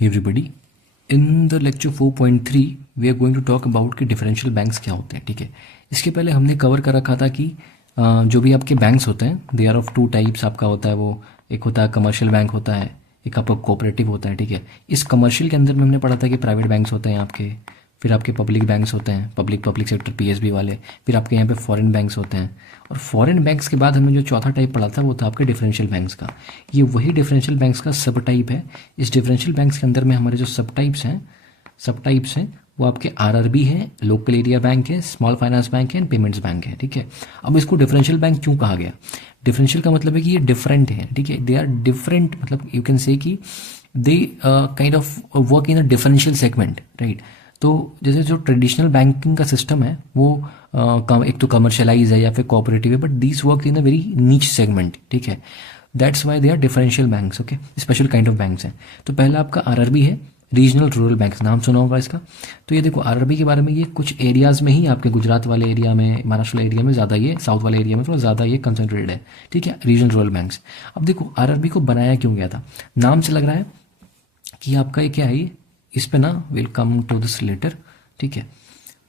Hey everybody, in the lecture 4.3 we are going to talk about कि differential banks क्या होते हैं। ठीक है, इसके पहले हमने कवर कर रखा था कि जो भी आपके बैंक्स होते हैं they are of two types. आपका होता है वो एक होता है कमर्शियल बैंक होता है, एक आपका कोऑपरेटिव होता है। ठीक है, इस कमर्शियल के अंदर में हमने पढ़ा था कि प्राइवेट बैंक्स होते हैं आपके, फिर आपके पब्लिक बैंक्स होते हैं, पब्लिक सेक्टर पीएसबी वाले, फिर आपके यहाँ पे फॉरेन बैंक्स होते हैं। और फॉरेन बैंक्स के बाद हमने जो चौथा टाइप पढ़ा था वो था आपके डिफरेंशियल बैंक्स का। ये वही डिफरेंशियल बैंक्स का सब टाइप है। इस डिफरेंशियल बैंक्स के अंदर में हमारे जो सब टाइप्स हैं वो आपके आरआरबी है, लोकल एरिया बैंक है, स्मॉल फाइनेंस बैंक है एंड पेमेंट्स बैंक है। ठीक है, अब इसको डिफरेंशियल बैंक क्यों कहा गया? डिफरेंशियल का मतलब है कि ये डिफरेंट है। ठीक है, दे आर डिफरेंट, मतलब यू कैन से कि they kind of work in a differential segment, right. तो जैसे जो ट्रेडिशनल बैंकिंग का सिस्टम है वो एक तो कमर्शलाइज है या फिर कोऑपरेटिव है, but these work in a very niche segment. ठीक है, that's why they are differential banks. Okay, special kind of banks हैं। तो पहला आपका आरआरबी है, रीजनल रूरल बैंक्स, नाम सुना होगा इसका। तो ये देखो आरआरबी के बारे में, ये कुछ एरियाज में ही आपके गुजरात वाले एरिया में, महाराष्ट्र वाले एरिया में ज़्यादा, ये साउथ वाले एरिया में थोड़ा ज़्यादा ये कंसंट्रेटेड है। ठीक है, रीजनल रूरल बैंक्स। अब देखो आरआरबी को बनाया क्यों गया था, नाम से लग रहा है कि आपका ये क्या है, ये इस पे ना will come to this letter. ठीक है,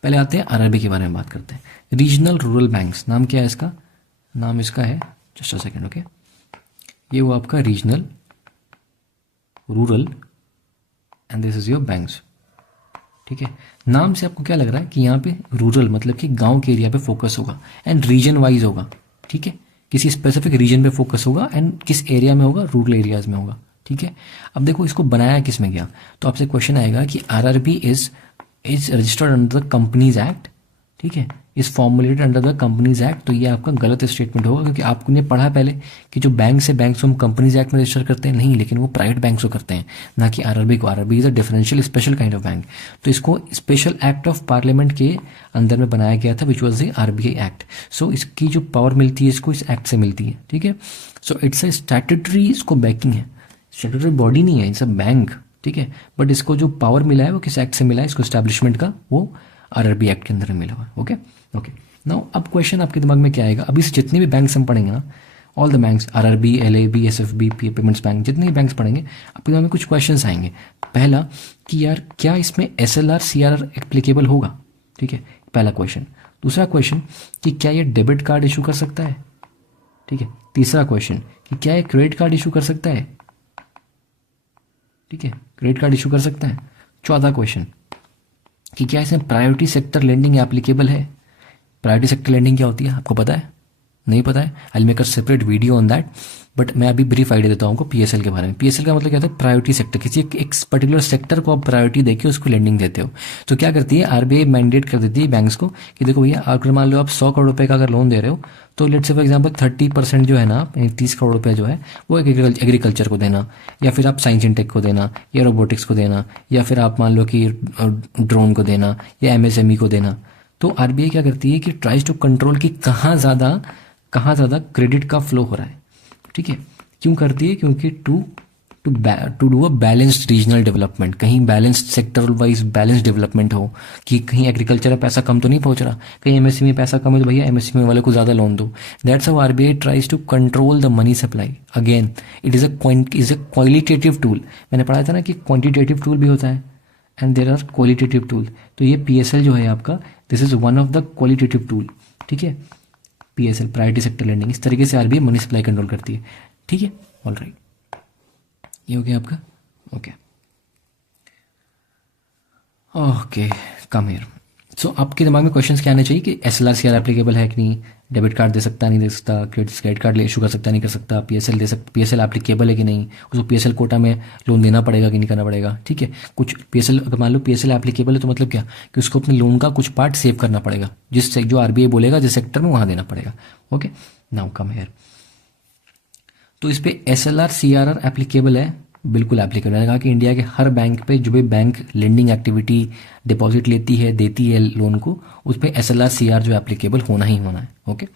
पहले आते हैं आरआरबी के बारे में बात करते हैं। रीजनल रूरल बैंक्स, नाम क्या है इसका? नाम इसका है, जस्ट अ सेकेंड, ओके, ये वो आपका regional rural and this is your banks. ठीक है, नाम से आपको क्या लग रहा है कि यहाँ पे रूरल मतलब कि गांव के एरिया पे फोकस होगा एंड रीजन वाइज होगा। ठीक है, किसी स्पेसिफिक रीजन पे फोकस होगा एंड किस एरिया में होगा, रूरल एरियाज में होगा। ठीक है, अब देखो इसको बनाया किस में गया, तो आपसे क्वेश्चन आएगा कि RRB is registered under the companies act. ठीक है, is formulated under the companies act. तो ये आपका गलत स्टेटमेंट होगा, क्योंकि आपने पढ़ा पहले कि जो बैंक्स है बैंक्स को हम कंपनीज एक्ट में रजिस्टर करते हैं, नहीं, लेकिन वो प्राइवेट बैंक्स को करते हैं, ना कि आरआरबी को। RRB is a differential special kind of bank. तो इसको स्पेशल एक्ट ऑफ पार्लियामेंट के अंदर में बनाया गया था, which was the RBI act. So इसकी जो पावर मिलती है इसको इस एक्ट से मिलती है। ठीक है, सो इट्स अ स्टैट्यूटरी, इसको बैकिंग है, स्टैट्यूटरी बॉडी नहीं है, इट्स अ बैंक। ठीक है, बट इसको जो पावर मिला है वो किस एक्ट से मिला है, इसको एस्टैब्लिशमेंट का, वो आरआरबी एक्ट के अंदर मिला हुआ है। ओके ओके, नाउ अब क्वेश्चन आपके दिमाग में क्या आएगा, अभी से जितने भी बैंक्स हम पढ़ेंगे ना, all the banks, RRB, LIB, SFB, payments bank, जितने भी बैंक्स पढ़ेंगे आपके दिमाग में कुछ क्वेश्चंस आएंगे। पहला कि यार क्या इसमें एसएलआर सीआरआर एप्लीकेबल होगा? ठीक है, पहला क्वेश्चन। दूसरा क्वेश्चन कि क्या ये डेबिट कार्ड इशू कर सकता है? ठीक है, तीसरा क्वेश्चन कि क्या ये क्रेडिट कार्ड इशू कर सकता है? ठीक है, क्रेडिट कार्ड इशू कर सकता है। चौथा क्वेश्चन कि क्या इसमें प्रायोरिटी सेक्टर लेंडिंग एप्लीकेबल है? प्रायोरिटी सेक्टर लेंडिंग क्या होती है, आपको पता है? नहीं पता है? I make a separate video on that, but मैं अभी ब्रीफ आइडिया देता हूँ आपको पीएसएल के बारे में। पीएसएल का मतलब क्या होता है? प्रायोरिटी सेक्टर, किसी एक पर्टिकुलर सेक्टर को आप प्रायोरिटी देके उसको लेंडिंग देते हो। तो क्या करती है आरबीआई, मैंडेट कर देती है बैंक्स को कि देखो भैया, अगर मान लो आप 100 करोड़ रुपए का अगर लोन दे रहे हो, तो लेट्स से फॉर एग्जांपल 30% जो है ना, 30 करोड़ रुपए जो है वो एग्रीकल्चर को देना, या फिर आप साइंस एंड टेक को देना, या रोबोटिक्स को देना, या फिर आप मान लो कि ड्रोन को देना, या एमएसएमई को देना। तो आरबीआई क्या करती है कि ट्राइज टू कंट्रोल कि कहाँ ज़्यादा क्रेडिट का फ्लो हो रहा है। ठीक है, क्यों करती है? क्योंकि to do a balanced regional development, कहीं balanced sector wise balanced development हो, कि कहीं एग्रीकल्चर में पैसा कम तो नहीं पहुंच रहा, कहीं एमएसएमई में पैसा कम है तो भैया एमएसएमई वाले को ज़्यादा लोन दो। That's how RBI tries to control the money supply. Again it is a qualitative tool. मैंने पढ़ा था ना कि क्वांटिटेटिव टूल भी होता है and there are qualitative tool. तो ये पीएसएल जो है आपका, this is one of the qualitative tool. ठीक है, पीएसएल, प्रायोरिटी सेक्टर लेंडिंग, इस तरीके से आरबीआई मनी सप्लाई कंट्रोल करती है। ठीक है, ऑल राइट, ये हो गया आपका। Okay okay, come here. So आपके दिमाग में क्वेश्चंस क्या आने चाहिए कि एसएलआर सीआर एप्लीकेबल है कि नहीं, डेबिट कार्ड दे सकता नहीं दे सकता, क्रेडिट कार्ड इशू कर सकता नहीं कर सकता, पीएसएल दे सकता, पीएसएल एप्लीकेबल है कि नहीं, उसको पीएसएल कोटा में लोन देना पड़ेगा कि नहीं करना पड़ेगा। ठीक है, कुछ पीएसएल, अगर मान लो पीएसएल एप्लीकेबल है तो मतलब क्या कि उसको अपने लोन का कुछ पार्ट सेव करना पड़ेगा, जो आरबीआई बोलेगा जिस सेक्टर में वहां देना पड़ेगा। Okay, now come here. तो इस पे एसएलआर सीआरआर एप्लीकेबल है, बिल्कुल एप्लीकेबल। मैंने कहा कि इंडिया के हर बैंक पे जो भी बैंक लेंडिंग एक्टिविटी डिपॉजिट लेती है, देती है लोन को, उस पर एसएलआर सीआर जो एप्लीकेबल होना ही होना है। ओके,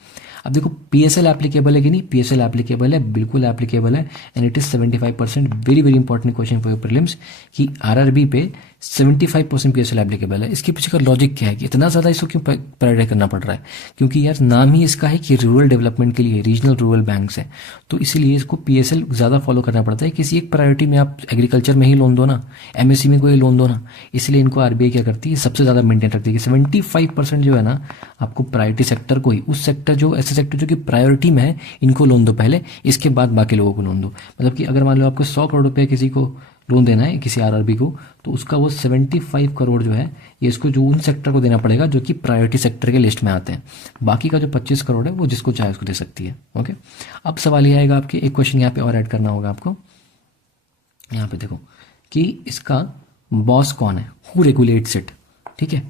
अब देखो पीएसएल एप्लीकेबल है कि नहीं? पीएसएल एप्लीकेबल है, बिल्कुल एप्लीकेबल है, and it is 75%। Very very important question for your prelims कि आरआरबी पे 75% PSL एप्लीकेबल है। इसके पीछे का लॉजिक क्या है कि इतना ज़्यादा इसको क्यों प्रायोरिटाइज करना पड़ रहा है? क्योंकि यार नाम ही इसका है कि रूरल डेवलपमेंट के लिए रीजनल रूरल बैंक्स है, तो इसीलिए इसको PSL ज़्यादा फॉलो करना पड़ता है। किसी एक प्रायोरिटी में आप एग्रीकल्चर में ही लोन दो ना, MSC में कोई लोन दो ना, इसलिए इनको RBI क्या करती है, सबसे ज़्यादा मेंटेन रखती है कि 75% जो है ना आपको प्रायोरिटी सेक्टर को ही, उस सेक्टर जो ऐसे सेक्टर जो कि प्रायोरिटी में है, इनको लोन दो पहले, इसके बाद बाकी लोगों को लोन दो। मतलब कि अगर मान लो आपको 100 करोड़ रुपये किसी को लोन देना है, किसी RRB को, तो उसका वो 75 करोड़ जो है ये इसको जो उन सेक्टर को देना पड़ेगा जो कि प्रायोरिटी सेक्टर के लिस्ट में आते हैं। बाकी का जो 25 करोड़ है वो जिसको चाहे उसको दे सकती है। ओके, अब सवाल ये आएगा आपके, एक क्वेश्चन यहाँ पे और ऐड करना होगा आपको। यहाँ पे देखो कि इसका बॉस कौन है, हु रेगुलेट्स इट, ठीक है,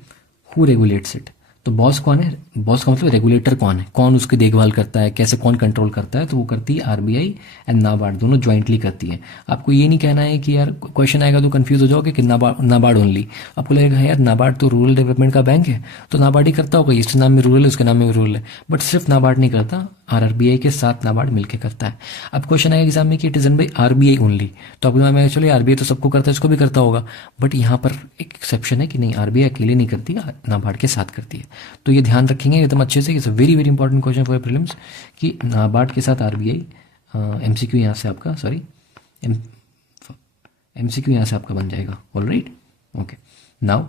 हु रेगुलेट्स इट। तो बॉस कौन है, बॉस का मतलब रेगुलेटर कौन है, कौन उसकी देखभाल करता है, कैसे कौन कंट्रोल करता है, तो वो करती है RBI एंड नाबार्ड, दोनों ज्वाइंटली करती है। आपको ये नहीं कहना है कि यार क्वेश्चन आएगा तो कंफ्यूज हो जाओगे कि नाबार्ड ओनली, आपको लगेगा यार नाबार्ड तो रूरल डेवलपमेंट का बैंक है तो नाबार्ड ही करता होगा, इसके नाम में रूरल है उसके नाम में रूरल है, बट सिर्फ नाबार्ड नहीं करता, RBI के साथ नाबार्ड मिलकर करता है। अब क्वेश्चन आएगा एग्जाम में कि it is done by RBI only, तो आपको मैं चलो RBI तो सबको करता है, इसको भी करता होगा, बट यहाँ पर एक एक्सेप्शन है कि नहीं, RBI अकेले नहीं करती, नाबार्ड के साथ करती है। तो ये ध्यान रखेंगे एकदम अच्छे से, it's very very important question for prelims कि नाबार्ड के साथ RBI, MCQ यहाँ से आपका, सॉरी MCQ यहाँ से आपका बन जाएगा। Alright, okay, now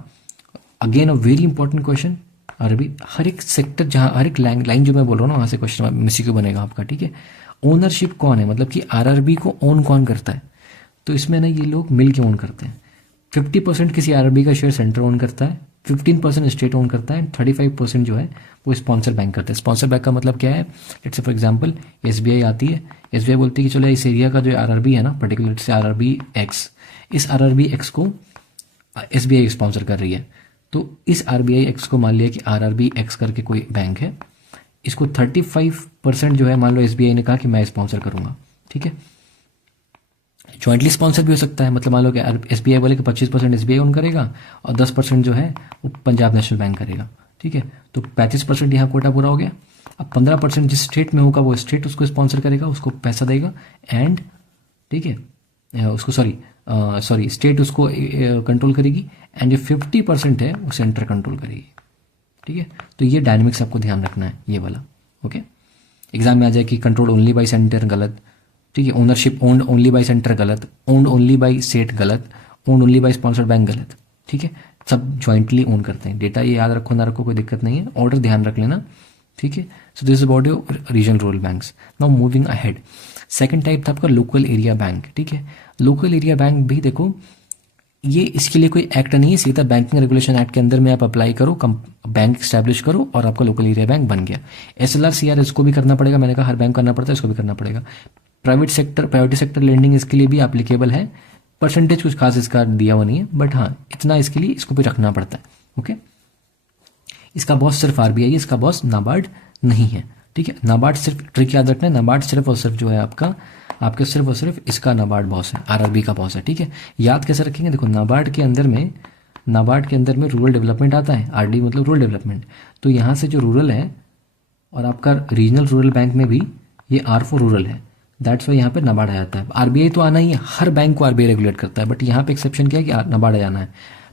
again a very important question, RBI हर एक सेक्टर, जहाँ हर एक लाइन जो मैं बोल रहा हूँ ना वहाँ से क्वेश्चन MCQ बनेगा आपका, ठीक है। ओनरशिप कौन है, मतलब कि RRB को ओन कौन करता है, तो इसमें ना ये लोग मिल के ओन करते हैं। 50% किसी RRB का शेयर सेंटर ओन करता है, 15% स्टेट ओन करता है, 35% जो है वो स्पॉन्सर बैंक करता है। स्पॉन्सर बैंक का मतलब क्या है, let's say for example SBI आती है, SBI बोलती है कि चलो इस एरिया का जो RRB है ना, पर्टिकुलर से RRB X, इस RRB X को SBI स्पॉन्सर कर रही है, तो इस RBI X को मान लिया कि RRB X करके कोई बैंक है, इसको 35% जो है मान लो SBI ने कहा कि मैं स्पॉन्सर करूंगा, ठीक है। ज्वाइंटली स्पॉन्सर भी हो सकता है, मतलब मान लो कि SBI बोले कि 25% SBI ओन करेगा और 10% जो है वो पंजाब नेशनल बैंक करेगा, ठीक है। तो 35% यहाँ कोटा पूरा हो गया। अब 15% जिस स्टेट में होगा वो स्टेट उसको स्पॉन्सर करेगा, उसको पैसा देगा, एंड ठीक है उसको सॉरी स्टेट उसको कंट्रोल करेगी, एंड जो 50% है वो सेंटर कंट्रोल करेगी, ठीक है। तो ये डायनेमिक्स आपको ध्यान रखना है, ये वाला। ओके, एग्जाम में आ जाए कि कंट्रोल ओनली बाय सेंटर, गलत, ठीक है। Ownership owned only by centre, गलत। ओन्ड ओनली बाय स्टेट, गलत। Owned only by sponsored bank, गलत, ठीक है। सब ज्वाइंटली ओन करते हैं। डेटा ये याद रखो ना रखो कोई दिक्कत नहीं है, ऑर्डर ध्यान रख लेना, ठीक है। So this is about your regional rural banks. Now moving ahead, second type था आपका लोकल एरिया बैंक, ठीक है। लोकल एरिया बैंक भी देखो, ये इसके लिए कोई एक्ट नहीं है, सीधा बैंकिंग रेगुलेशन एक्ट के अंदर में आप अप्लाई करो, बैंक स्टैब्लिश करो और आपका लोकल एरिया बैंक बन गया। SLR CR इसको भी करना पड़ेगा, मैंने कहा हर बैंक करना पड़ता है, इसको भी करना पड़ेगा। प्राइवेट सेक्टर, प्राइवेटी सेक्टर लेंडिंग इसके लिए भी एप्लीकेबल है, परसेंटेज कुछ खास इसका दिया हुआ नहीं है, बट हाँ इतना इसके लिए इसको भी रखना पड़ता है। ओके, इसका बॉस सिर्फ RBI है, इसका बॉस नाबार्ड नहीं है, ठीक है। नाबार्ड सिर्फ, ट्रिक याद रखना है, नाबार्ड सिर्फ और सिर्फ जो है आपके सिर्फ और सिर्फ इसका नाबार्ड बॉस है, RRB का बॉस है, ठीक है। याद कैसे रखेंगे, देखो नाबार्ड के अंदर में रूरल डेवलपमेंट आता है, RD मतलब रूरल डेवलपमेंट, तो यहाँ से जो रूरल है और आपका रीजनल रूरल बैंक में भी ये R फॉर रूरल है, दैट्स वाई यहाँ पे नाबार्ड आ जाता है। RBI तो आना ही है, हर बैंक को RBI रेगुलेट करता है, बट यहाँ पे एक्सेप्शन क्या है कि नाबार्ड आ जाना है।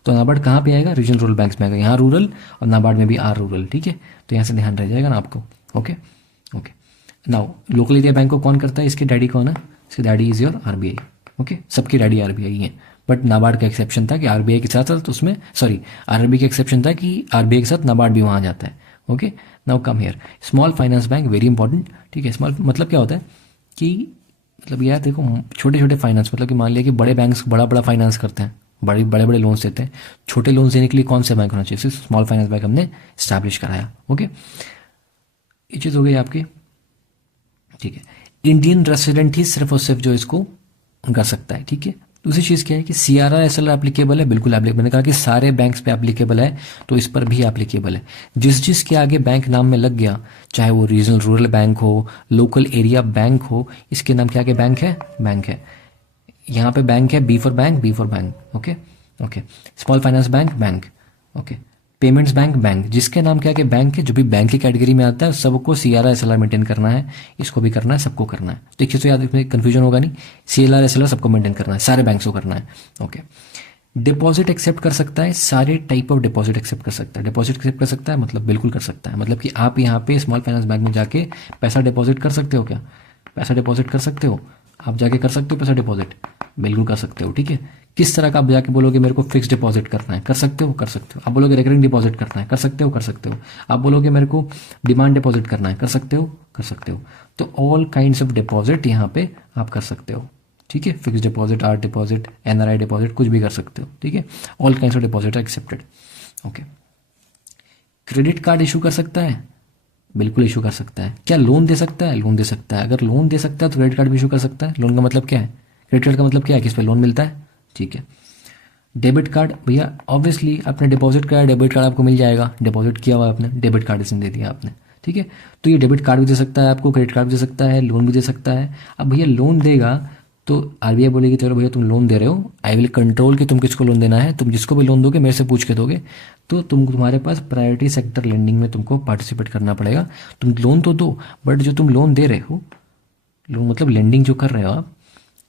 तो नाबार्ड कहाँ पे आएगा, रीजनल रूरल बैंक्स में आएगा, यहाँ रूरल और नाबार्ड में भी R रूरल, ठीक है। तो यहाँ से ध्यान रह जाएगा ना आपको। Okay okay, now local area bank को कौन करता है, इसके डैडी कौन है, इसके daddy is your RBI। Okay, सबकी डैडी RBI है, बट नाबार्ड का एक्सेप्शन था कि RBI के साथ तो उसमें RRB का एक्सेप्शन था कि RBI के साथ नाबार्ड भी वहाँ जाता है। Okay, now come here, small finance bank, very important, ठीक है। स्मॉल मतलब क्या होता है कि मतलब यार देखो छोटे छोटे फाइनेंस, मतलब कि मान लिया कि बड़े बैंक्स बड़ा फाइनेंस करते हैं, बड़े लोन्स देते हैं, छोटे लोन्स देने के लिए कौन सा बैंक होना चाहिए, स्मॉल फाइनेंस बैंक हमने स्टैब्लिश कराया। ओके, ये चीज़ हो गई आपकी, ठीक है। इंडियन रेसिडेंट ही सिर्फ और सिर्फ जो इसको कर सकता है, ठीक है। दूसरी चीज़ क्या है कि CRR SLR एप्लीकेबल है, बिल्कुल एप्लीकेबल, मैंने कहा कि सारे बैंक्स पे एप्लीकेबल है, तो इस पर भी एप्लीकेबल है। जिसके आगे बैंक नाम में लग गया, चाहे वो रीजनल रूरल बैंक हो, लोकल एरिया बैंक हो, इसके नाम के आगे बैंक है। यहाँ पे बैंक है, B for bank, okay okay. Small finance bank, okay. Payments bank, जिसके नाम के आगे बैंक है, जो भी बैंक की कैटेगरी में आता है सबको CRR SLR मेंटेन करना है, इसको भी करना है, सबको करना है। तो एक चीज़ तो याद रखना, कंफ्यूजन होगा नहीं, CRR SLR सबको मेंटेन करना है, सारे बैंक्स को करना है। ओके, डिपॉजिट एक्सेप्ट कर सकता है, सारे टाइप ऑफ डिपॉजिट एक्सेप्ट कर सकता है। डिपॉजिट एक्सेप्ट कर सकता है मतलब बिल्कुल कर सकता है, मतलब कि आप यहाँ पे स्मॉल फाइनेंस बैंक में जाके पैसा डिपॉजिट कर सकते हो क्या? पैसा डिपॉजिट कर सकते हो, आप जाके कर सकते हो पैसा डिपॉजिट, बिल्कुल कर सकते हो। ठीक है, किस तरह का आप जाके बोलोगे मेरे को फिक्स डिपॉजिट करना है, कर सकते हो, कर सकते हो। आप बोलोगे रिकरिंग डिपॉजिट करना है, कर सकते हो, कर सकते हो। आप बोलोगे मेरे को डिमांड डिपॉजिट करना है, कर सकते हो, कर सकते हो। तो ऑल काइंड्स ऑफ डिपॉजिट यहाँ पे आप कर सकते हो। ठीक है, fix deposit, R deposit, NRI deposit, कुछ भी कर सकते हो। ठीक है, all kinds of deposit are accepted. Okay, credit card issue कर सकता है, बिल्कुल इशू कर सकता है। क्या लोन दे सकता है? लोन दे सकता है। अगर लोन दे सकता है तो क्रेडिट कार्ड भी इशू कर सकता है। लोन का मतलब क्या है? क्रेडिट कार्ड का मतलब क्या है कि इस पर लोन मिलता है। ठीक है, डेबिट कार्ड भैया ऑब्वियसली आपने डिपॉजिट किया, डेबिट कार्ड आपको मिल जाएगा। डिपॉजिट किया हुआ आपने, डेबिट कार्ड इसने दे दिया आपने। ठीक है, तो ये डेबिट कार्ड भी दे सकता है आपको, क्रेडिट कार्ड भी दे सकता है, लोन भी दे सकता है। अब भैया लोन देगा तो आरबीआई बोलेगी चलो भैया तुम लोन दे रहे हो, आई विल कंट्रोल कि तुम किसको लोन देना है। तुम जिसको भी लोन दोगे मेरे से पूछ के दोगे, तो तुम्हारे पास प्रायोरिटी सेक्टर लेंडिंग में तुमको पार्टिसिपेट करना पड़ेगा। तुम लोन तो दो, बट जो तुम लोन दे रहे हो, लोन मतलब लेंडिंग जो कर रहे हो आप,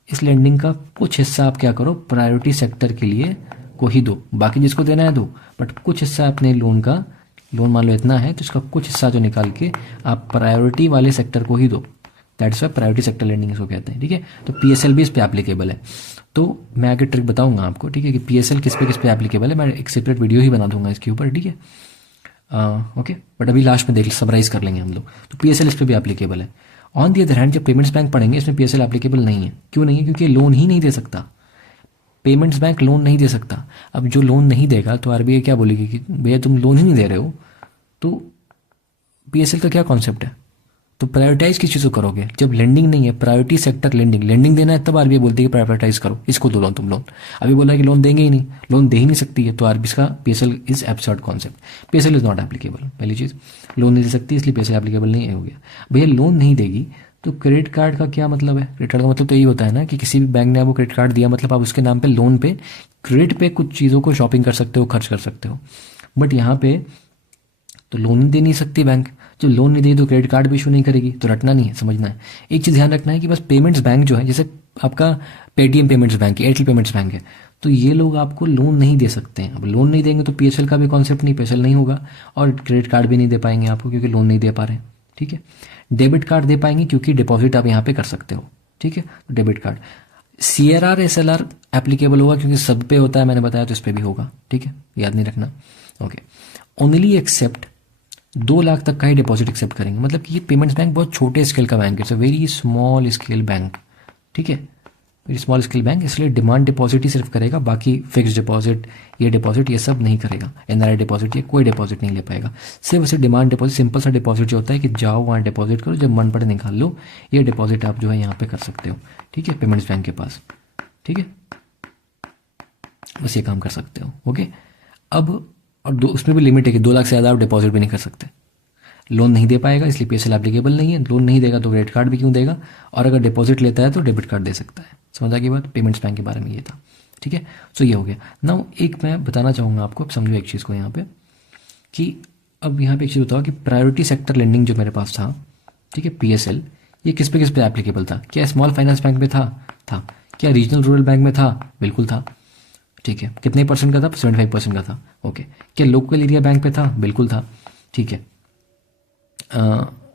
इस लेंडिंग का कुछ हिस्सा आप क्या करो, प्रायोरिटी सेक्टर के लिए को ही दो। बाकी जिसको देना है दो, बट कुछ हिस्सा अपने लोन का, लोन मान लो इतना है तो इसका कुछ हिस्सा जो निकाल के आप प्रायोरिटी वाले सेक्टर को ही दो। That's why priority sector lending इसको कहते हैं। ठीक है, तो पीएसएल भी इस पे एप्लीकेबल है। तो मैं आगे ट्रिक बताऊंगा आपको, ठीक है, कि पीएसएल किस पे एप्लीकेबल है। मैं एक सेपरेट वीडियो ही बना दूंगा इसके ऊपर। ठीक है, ओके, बट अभी लास्ट में देख समराइज कर लेंगे हम लोग। तो पीएसएल इस पे भी एप्लीकेबल है। ऑन दी अदर हैंड जब पेमेंट्स बैंक पढ़ेंगे इसमें पीएसएल एप्लीकेबल नहीं है। क्यों नहीं है? क्योंकि लोन ही नहीं दे सकता, पेमेंट्स बैंक लोन नहीं दे सकता। अब जो लोन नहीं देगा तो आरबीआई क्या बोलेगी कि भैया तुम लोन ही नहीं दे रहे हो, तो पीएसएल का क्या कॉन्सेप्ट है? तो प्रायोरिटाइज किस चीज़ को करोगे? जब लेंडिंग नहीं है, प्रायोरिटी सेक्टर लेंडिंग, लेंडिंग देना है तब आरबीआई बोलती है कि प्रायोरिटाइज करो, इसको दो लोन तुम लोन। अभी बोला है कि लोन देंगे ही नहीं, लोन दे ही नहीं सकती है, तो आरबीआई का PSL is absurd concept, PSL is not applicable. पहली चीज़, लोन नहीं दे सकती इसलिए पीएसएल एप्लीकेबल नहीं हो गया। भैया लोन नहीं देगी तो क्रेडिट कार्ड का क्या मतलब है? क्रेडिट कार्ड का मतलब तो यही होता है ना कि किसी भी बैंक ने आपको क्रेडिट कार्ड दिया, मतलब आप उसके नाम पे लोन पे, क्रेडिट पे कुछ चीज़ों को शॉपिंग कर सकते हो, खर्च कर सकते हो। बट यहाँ पे तो लोन ही दे नहीं सकती बैंक। जब लोन नहीं दे तो क्रेडिट कार्ड भी इशू नहीं करेगी। तो रटना नहीं है, समझना है। एक चीज़ ध्यान रखना है कि बस पेमेंट्स बैंक जो है, जैसे आपका पेटीएम पेमेंट्स बैंक है, एयरटेल पेमेंट्स बैंक है, तो ये लोग आपको लोन नहीं दे सकते हैं। अब लोन नहीं देंगे तो पीएसएल का भी कॉन्सेप्ट नहीं, पीएसएल नहीं होगा, और क्रेडिट कार्ड भी नहीं दे पाएंगे आपको क्योंकि लोन नहीं दे पा रहे हैं। ठीक है, डेबिट कार्ड दे पाएंगे क्योंकि डिपॉजिट आप यहाँ पे कर सकते हो। ठीक है, तो debit card, CRR SLR applicable होगा क्योंकि सब पे होता है, मैंने बताया, तो इस पे भी होगा। ठीक है, याद नहीं रखना। ओके, ओनली एक्सेप्ट 2 लाख तक का ही डिपॉजिट एक्सेप्ट करेंगे। मतलब कि ये पेमेंट्स बैंक बहुत छोटे स्केल का बैंक है, it's a very small scale bank. ठीक है, वेरी स्मॉल स्केल बैंक, इसलिए डिमांड डिपॉजिट ही सिर्फ करेगा, बाकी फिक्स डिपॉजिट, ये डिपॉजिट, ये सब नहीं करेगा। एनआरआई डिपॉजिट, ये कोई डिपॉजिट नहीं ले पाएगा। सिर्फ उसे डिमांड डिपॉजिट, सिंपल सा डिपॉजिट जो होता है कि जाओ वहाँ डिपॉजिट करो, जब मन पड़े निकाल लो, ये डिपॉजिट आप जो है यहाँ पे कर सकते हो। ठीक है, पेमेंट्स बैंक के पास। ठीक है, बस ये काम कर सकते हो। ओके, अब और उसमें भी लिमिट है कि 2 लाख से ज़्यादा आप डिपॉजिट भी नहीं कर सकते। लोन नहीं दे पाएगा इसलिए पीएसएल एप्लीकेबल नहीं है। लोन नहीं देगा तो क्रेडिट कार्ड भी क्यों देगा, और अगर डिपॉजिट लेता है तो डेबिट कार्ड दे सकता है। समझ आ गई बात? पेमेंट्स बैंक के बारे में ये था। ठीक है, सो ये हो गया। नाउ एक मैं बताना चाहूँगा आपको, अब समझो एक चीज़ को यहाँ पे, कि अब यहाँ पे एक चीज़ बताओ कि प्रायोरिटी सेक्टर लेंडिंग जो मेरे पास था, ठीक है, पीएसएल, ये किस पे एप्लीकेबल था? क्या स्मॉल फाइनेंस बैंक में था? क्या रीजनल रूरल बैंक में था? बिल्कुल था। ठीक है, कितने परसेंट का था? 75% का था। ओके, क्या लोकल एरिया बैंक पे था? बिल्कुल था। ठीक है,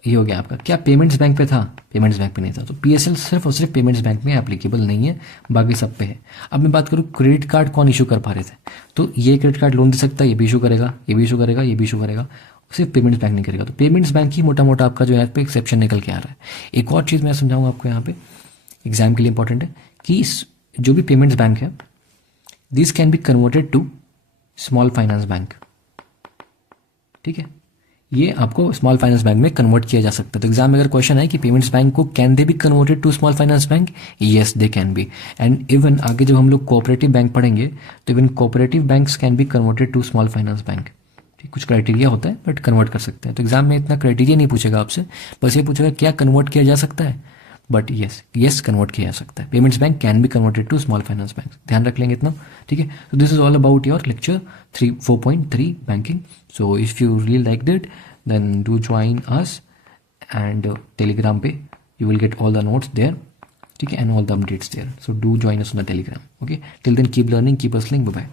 ये हो गया आपका। क्या पेमेंट्स बैंक पे था? पेमेंट्स बैंक पे नहीं था। तो पीएसएल सिर्फ और सिर्फ पेमेंट्स बैंक में एप्लीकेबल नहीं है, बाकी सब पे है। अब मैं बात करूँ क्रेडिट कार्ड कौन इशू कर पा रहे थे, तो ये क्रेडिट कार्ड लोन दे सकता है, ये भी इशू करेगा, ये भी इशू करेगा, ये भी इशू करेगा, सिर्फ पेमेंट्स बैंक नहीं करेगा। तो पेमेंट्स बैंक ही मोटा मोटा आपका जो है पे एक्सेप्शन निकल के आ रहा है। एक और चीज़ मैं समझाऊंगा आपको यहाँ पे, एग्जाम के लिए इंपॉर्टेंट है, कि जो भी पेमेंट्स बैंक है, this can be converted to small finance bank. ठीक है, ये आपको स्मॉल फाइनेंस बैंक में कन्वर्ट किया जा सकता है। तो एग्जाम में अगर क्वेश्चन है कि पेमेंट्स बैंक को can they be converted to small finance bank, yes they can be. And even आगे जब हम लोग कोऑपरेटिव बैंक पढ़ेंगे तो even cooperative banks can be converted to small finance bank. कुछ क्राइटेरिया होता है बट कन्वर्ट कर सकते हैं। तो एग्जाम में इतना क्राइटेरिया नहीं पूछेगा आपसे, बस ये पूछेगा क्या कन्वर्ट किया जा सकता है, बट येस कन्वर्ट किया जा सकता है। Payments bank can be converted to small finance bank, ध्यान रख लेंगे इतना। ठीक है, तो this is all about your lecture 4.3 banking. So if you really like that then do join us, and telegram पे you will get all the notes there. ठीक है, and all the updates there. So do join us on the Telegram. Okay, till then keep learning, keep hustling, bye bye.